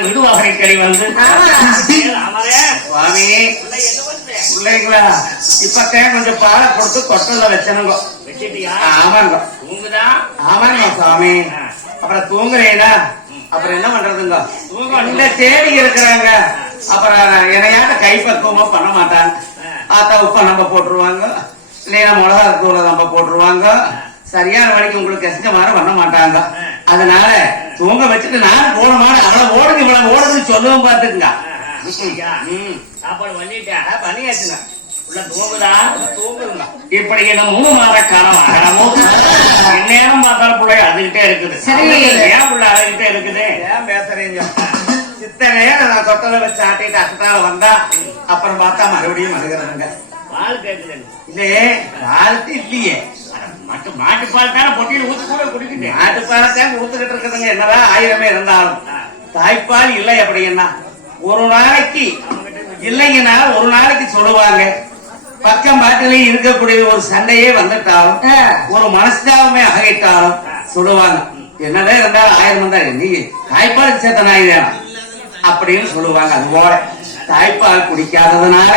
வாசல் விடுவாசனை கறி வந்து. சுவாமி. பிள்ளைங்களா இப்பத்தான் கொஞ்சம் பாலை கொடுத்து கொட்டல வச்சனுங்க ஆமாங்க. ஆமாங்க சுவாமி. அப்புறம் தூங்குறீங்களா அப்புறம் என்ன பண்றதுங்க. இந்த தேடி இருக்கிறாங்க? அப்புறம் என்னையாட்ட கைப்பக்குவமா பண்ண மாட்டாங்க. ஆத்தா உப்ப நம்ம போட்டுருவாங்க. இல்லையா மிளகா தூளை நம்ம போட்டுருவாங்க. சரியான வழிக்கு உங்களுக்கு மாதிரி பண்ண மாட்டாங்க. அதனால தூங்க வச்சுட்டு நான் போன மாதிரி அவ்வளவு ஓடுங்க இவ்வளவு ஓடுதுன்னு சொல்லுவோம் பாத்துக்குங்க சாப்பாடு பண்ணிட்டேன். பண்ணியாச்சுங்க. உள்ள தூங்குதா? தூங்குங்க இப்படி இந்த மூணு மாத காலம் ஆகணும் நேரம் பார்த்தாலும் பிள்ளை அதுகிட்டே இருக்குது. சரி. ஏன் பிள்ளை அதுகிட்டே இருக்குது? ஏன் பேசுறீங்க? இத்தனை நான் தொட்டல வச்சு ஆட்டிட்டு வந்தா அப்புறம் பார்த்தா மறுபடியும் பால் கேட்குது இல்லையே வாழ்த்து இல்லையே. மட்டு மாட்டு பால் தானே பொட்டியில் ஊத்தி கூட குடிக்கிட்டேன் நாட்டு பாலத்தையும் ஊத்துக்கிட்டு இருக்குதுங்க. என்னதான் ஆயிரமே இருந்தாலும். தாய்ப்பால் இல்லை அப்படின்னா ஒரு நாளைக்கு இல்லைங்கன்னா ஒரு நாளைக்கு சொல்லுவாங்க. பக்கம் பாட்டிலையும் இருக்கக்கூடிய ஒரு சண்டையே வந்துட்டாலும் ஒரு மனஸ்தாபமே ஆகிட்டாலும் சொல்லுவாங்க. என்னதான் இருந்தாலும் ஆயிரம் வந்தா நீ தாய்ப்பால் சேர்த்த நாய் தானே அப்படின்னு சொல்லுவாங்க. அது போல தாய்ப்பால் குடிக்காததுனால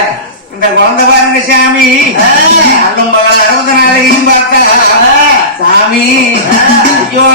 இந்த குழந்தை பாருங்க சாமி. அல்லும் பகல் அறுபது நாளையும் பார்த்தா சாமி ஐயோ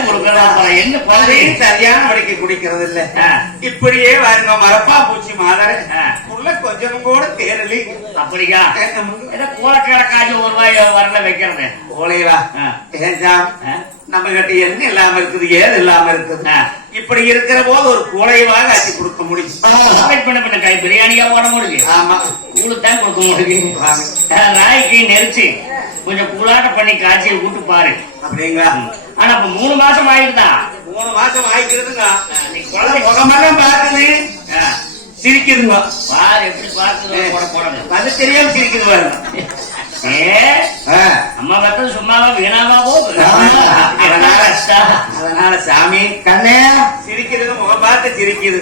கொடுக்கணும் அப்புறம் என்ன குழந்தை சரியான வழிக்கு குடிக்கிறது இல்ல. இப்படியே வருங்க மரப்பா பூச்சி மாதிரி. உள்ள கொஞ்சம் கூட தேரலி. அப்படியா? ஏதோ கோலக்கடை காய்ச்சி ஒரு ரூபாய் வரல வைக்கிறது ஆ. நம்ம கிட்ட என்ன இல்லாம இருக்குது ஏது இல்லாம இருக்குது. இப்படி இருக்கிற போது ஒரு கூடைவாக ஆட்டி கொடுக்க முடியும். பண்ண பண்ண. கை பிரியாணியா போட முடியும் ஆமா. கூழு தான் கொடுக்க முடியும் நாய்க்கு நெரிச்சு. கொஞ்சம் கூலாட்ட பண்ணி காய்ச்சி விட்டு பாரு. அப்படிங்களா? ஆனா இப்ப மூணு மாசம் ஆயிடுதா? மூணு மாசம் ஆயிக்கிறதுங்க. நீ குழந்தை முகமெல்லாம் பாக்குது சிரிக்குதுங்க பாரு எப்படி போறது அது தெரியாம சிரிக்குது பாருங்க. அம்மா பார்த்தது சும்மாவா வீணாவா போகுது. அதனால சாமி கண்ணே சிரிக்கிறது முகம் பார்த்து சிரிக்குது.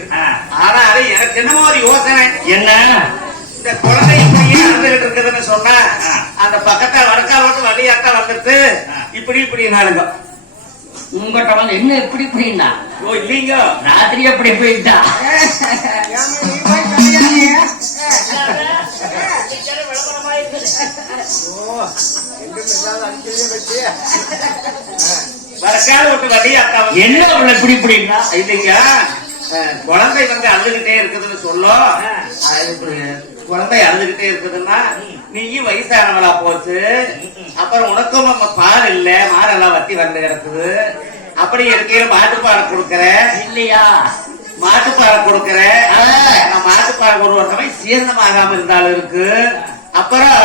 ஆனா அது எனக்கு என்னமோ ஒரு யோசனை. என்ன? இந்த குழந்தை இப்படியே அழுதுகிட்டு இருக்குதுன்னு சொன்னா. அந்த பக்கத்தா வடக்கா விட்டு வழியாத்தா வந்துட்டு. இப்படி இப்படி நாளுங்க உங்ககிட்ட வந்து என்ன எப்படி இப்படின்னா ஓ இல்லீங்க. ராத்திரி எப்படி போயிட்டா? என்ன இப்படி இப்படின்னா இல்லைங்க. குழந்தை வந்து அழுதுகிட்டே இருக்குதுன்னு இப்படி குழந்தை அழுதுகிட்டே இருக்குதுன்னா நீயும் வயசானவளா போச்சு. அப்புறம் உனக்கும் நம்ம பால் இல்ல மாடெல்லாம் வத்தி வந்து கிடக்குது. அப்படி இருக்கையில மாட்டுப்பால் கொடுக்கற. இல்லையா? மாட்டுப்பால் கொடுக்கற. மாட்டுப்பால் ஒரு வருஷமே சீரணமாகாம இருந்தாலும் இருக்கு. அப்புறம்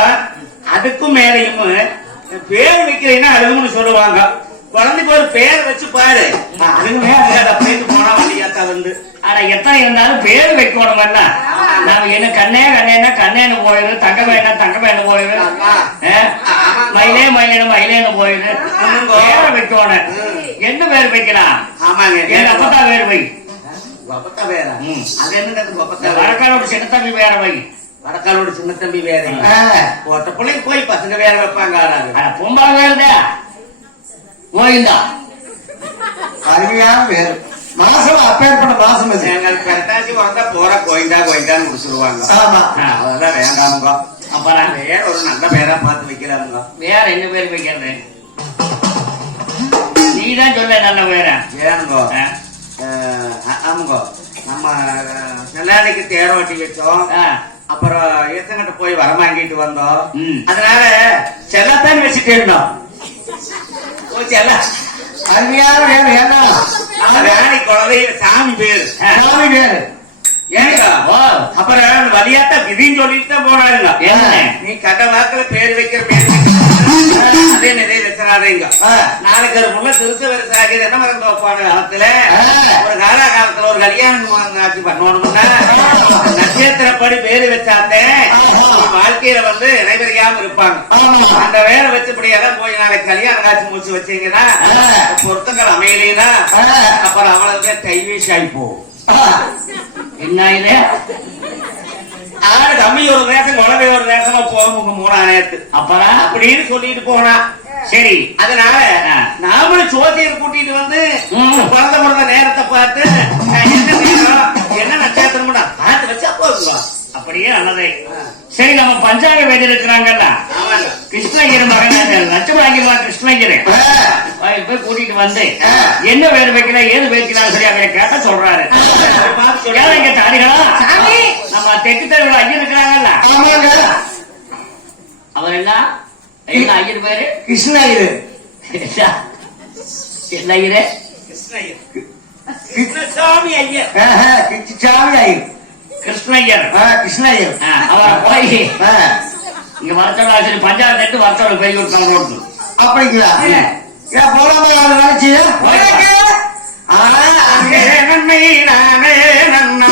அதுக்கும் மேலையும் பேர் வைக்கிறீங்கன்னா அழுகும்னு சொல்லுவாங்க. குழந்தைக்கு ஒரு பேர் வச்சு பாரு. அது போயிட்டு போனா வழியாத்தா வந்து ஆனா எத்தனை இருந்தாலும் பேர் வைக்கணும் என்ன? நாம என்ன கண்ணே கண்ணேன்னா கண்ணேன்னு போயிடு தங்க வேணா தங்க ஆமா. ஆ? மயிலே மயிலேன்னு போயிடு ஆமாங்க. பேரை வைக்கணும். என்ன பேர் வைக்கலாம்? ஆமாங்க. எங்க அப்பத்தா பேர் வை. கொப்பத்தா வேற ம். அது என்னது கொப்பத்தா வேற வடக்காரோட சின்ன தம்பி வேற வை. வடக்காலோட சின்ன தம்பி வேற. ஒட்ட போய் பசங்க வேற வைப்பாங்க பொம்பளை வேறுதா கோயிந்தா அருமையான பேர். மாசம் அப்பேற்பட்ட மாசம் இது எங்கள் பெரட்டாச்சி வந்தா போற கோயிந்தா கோயிந்தான்னு முடிச்சிருவாங்க ஆமா அதெல்லாம் வேண்டாமுங்க அப்புறம் வேற ஒரு நல்ல பேரா பார்த்து வைக்கலாமுங்க வேற என்ன பேர் வைக்கிறது நீதான் சொல்ல நல்ல பேர ஏனுங்க ஆமாங்க நம்ம செல்லாடிக்கு தேர் ஓட்டி வச்சோம் அப்புறம் ஏத்தங்கிட்ட போய் வரமாங்கிட்டு வந்தோம். அதனால செல்லத்தான் வச்சுட்டு இருந்தோம் ஓ செல்ல அருமையான பேர் ஏன்னா ராணி குழந்தைய சாமி பேரு. சாமி பேர். ஏங்க? ஓ. அப்புறம் வழியாத்த விதின்னு சொல்லிட்டு தான் போனாருங்க. நீ கட்ட வாக்குல பேர் வைக்கிற பேர் அதே நிறைய வச்சிடாதீங்க. நாளைக்கு ஒரு முள்ள திருத்த வரிசாகி என்ன மறந்து வைப்பான காலத்துல. ஒரு கால காலத்துல ஒரு கல்யாணம் ஆட்சி பண்ணணும்னா நட்சத்திரப்படி பேரு வச்சாத்தே வாழ்க்கையில வந்து இணைவறியாம இருப்பாங்க. அந்த வேலை வச்சபடியெல்லாம் போய் நாளைக்கு கல்யாண காட்சி முடிச்சு வச்சீங்கன்னா. பொருத்தங்கள் அமையலைன்னா. அப்புறம் அவ்வளவு கைவீசி ஆகி போகும் என்ன இது ஆடு ஒரு தேசம் குழந்தை ஒரு தேசமா போகும் உங்க மூணா நேரத்து அப்புறம் அப்படின்னு சொல்லிட்டு போனா சரி அதனால. நாமளும் சோசியர் கூட்டிட்டு வந்து. பிறந்த பிறந்த நேரத்தை பார்த்து என்ன நட்சத்திரம் பார்த்து வச்சா போதுங்க அப்படியே நல்லதே சரி நம்ம பஞ்சாங்க வேதியில் இருக்கிறாங்கல்ல கிருஷ்ணகிரி மகன் லட்சமாகிருவா கிருஷ்ணகிரி. போய் கூட்டிட்டு வந்து என்ன பேர் வைக்கல ஏது வைக்கலாம் சரி அவரை கேட்ட சொல்றாரு. இங்க தாடிகளா நம்ம தெற்கு தெருவில் ஐயர் இருக்கிறாங்கல்ல? ஆமாங்க. அவர் என்ன என்ன ஐயர் பேரு? கிருஷ்ணகிரி. என்ன? ஐயரு? கிருஷ்ணய்யர் கிருஷ்ணசாமி ஐயர். கிருஷ்ணசாமி ஐயர். கிருஷ்ணய்யர். ஆ, அவரை போய் இங்க வரச்சோட சரி பஞ்சாயத்து எடுத்து வரச்சோட பெரிய விட்டாங்க கொடுத்து அப்படிங்களா? ஏன் போலாமா அங்கே நன்மை நானே நன்னா.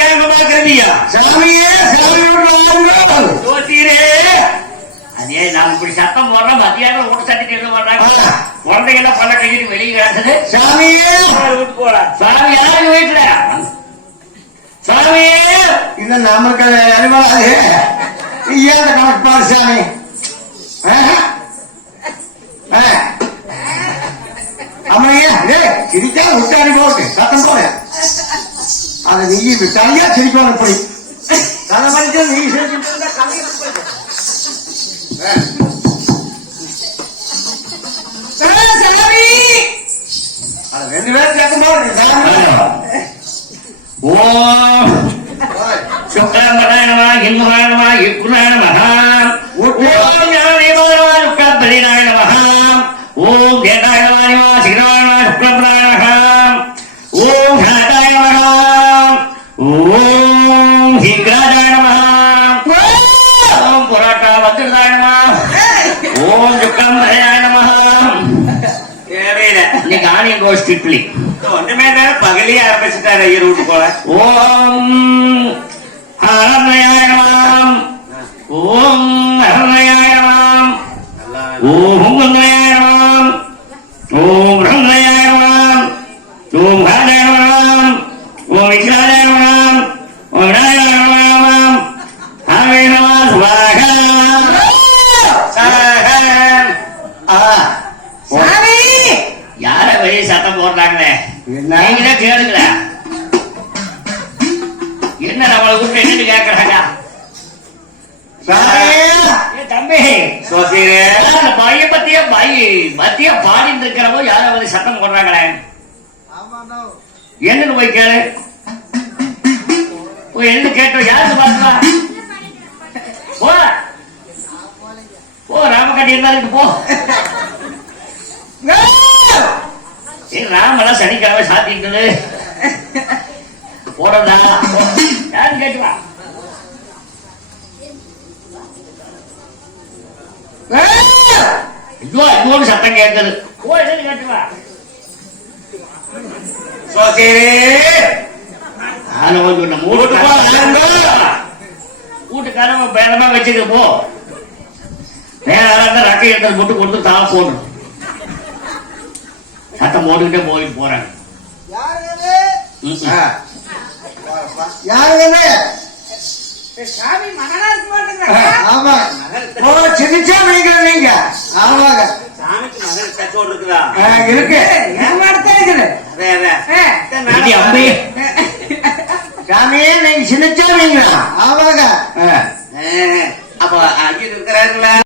பஞ்சாங்கம் பாக்குறீங்க சாமியே. ஜோசியரே அதே நாம் இப்படி சத்தம் போடுறோம் மத்தியானம் ஊட்ட சட்டி கேட்டு வர்றாங்க ஆ. குழந்தைகளை பல கையிட்டு வெளியே கிடக்குது. சாமியே. விட்டு போலாம் சாமி யாரும் வீட்டுல. சாமி இந்த நமக்கு அறிவாது ஏன் இந்த கணக்கு பாரு சாமி. ஆஹா. ஆ. அம்மையே டேய் சிரிக்கா விட்டாடி போட்டு. சத்தம் போடு. அதை நீ விட்டாலியா சிரிக்கணும் இப்படி தலை மணிக்கு நீ இட்லி ஒண்ணுமே இல்லை பகலே ஆரம்பிச்சுட்டாரு ஐயர் வீட்டு போல. ஓம் அரணயாய நமம் ஓம் அரணயாய நமம் ஓம் கங்கயாய நமம் ஓம் ரங்கயாய நமம் ஓம் ஹாஜாய நமம் ஓம் விக்ராஜாய நமம் ஓம் விநாயகாய நமம் ஹரே நம சுவாகா ஆ. யார வெளியே சத்தம் போடுறாங்களே என்ன? நீங்களே கேளுங்கள என்ன நம்மளை கூப்பிட்டு என்னன்னு கேக்குறாங்க? தம்பி! பையன் பத்திய பை மத்திய பாடிட்டு இருக்கிறவோ யாரோ வந்து சத்தம் போடுறாங்களே? என்னன்னு போய் கேளு. போய் என்ன கேட்டோம் யாருக்கு பார்த்தா போ. போ ராமகட்டி இருந்தாலும் போ. ராமெல்லாம் சனிக்கிழமை சாத்திட்டு போறதா யாரும் கேட்டு வா. ஐயோ ஐயோன்னு சத்தம் கேட்குது போ என்னன்னு கேட்டு வா. ஜோசியரே நானும் வந்து உன்னை மூட்டு வீட்டு கதவை பேரமா வச்சுக்க போ. யாராவது ரக்கை எடுத்து முட்டு கொடுத்து தா போடணும். சத்தம் போட்டுக்கிட்டே போயிட்டு போறாங்க ம், ஆ. ம். யாருங்க சாமி மகனா இருக்க மாட்டேங்க ஆமா. ஓ சிரிச்சா நீங்க நீங்க. ஆமாங்க. சாமிக்கு மகன் இருக்குதா? இருக்கு. ஏமாடத்தான் இருக்குது? அதே அதே. அம்பி. சாமியே நீங்க சிரிச்சா நீங்க ஆமாங்க. அப்ப ஐயர் இருக்கிறாருல்ல